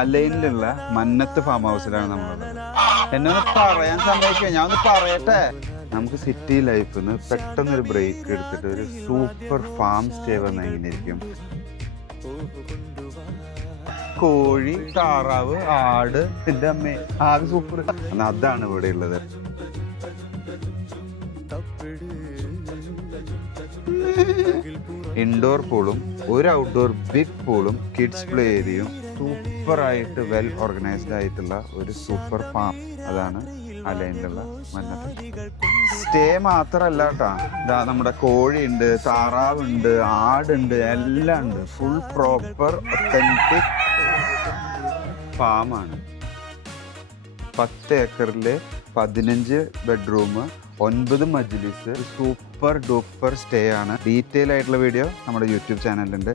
അലൈനിലുള്ള Mannath farm ഹൗസിലാണ് നമ്മളുള്ളത്. എന്നെ ഒന്ന് പറയാൻ സമ്മതിക്കുക, ഞാൻ ഒന്ന് പറയട്ടെ. നമുക്ക് സിറ്റി ലൈഫിൽ നിന്ന് പെട്ടെന്നൊരു ബ്രേക്ക് എടുത്തിട്ട് ഒരു സൂപ്പർ ഫാം സ്റ്റേ വന്ന എങ്ങനെയിരിക്കും? കോഴി, താറാവ്, ആട്, എൻ്റെ അമ്മേ, ആകെ സൂപ്പർ. അതാണ് ഇവിടെ ഉള്ളത്. ഇൻഡോർ പൂളും ഒരു ഔട്ട്ഡോർ ബിഗ് പൂളും കിഡ്സ് പ്ലേ ഏരിയയും സൂപ്പറായിട്ട് വെൽ ഓർഗനൈസ്ഡ് ആയിട്ടുള്ള ഒരു സൂപ്പർ ഫാം. അതാണ് അലൈനിലുള്ള മന്നത്ത്. സ്റ്റേ മാത്രല്ല കേട്ടാ, ഇതാ നമ്മുടെ കോഴിയുണ്ട്, താറാവുണ്ട്, ആടുണ്ട്, എല്ലാം ഉണ്ട്. ഫുൾ പ്രോപ്പർ ഒത്തന്റിക് ഫാമാണ്. 10 ഏക്കറില് 15 ബെഡ്റൂം, 9 മജ്ലിസ്, സൂപ്പർ ഡൂപ്പർ സ്റ്റേ ആണ്. ഡീറ്റെയിൽ ആയിട്ടുള്ള വീഡിയോ നമ്മുടെ യൂട്യൂബ് ചാനലിലുണ്ട്.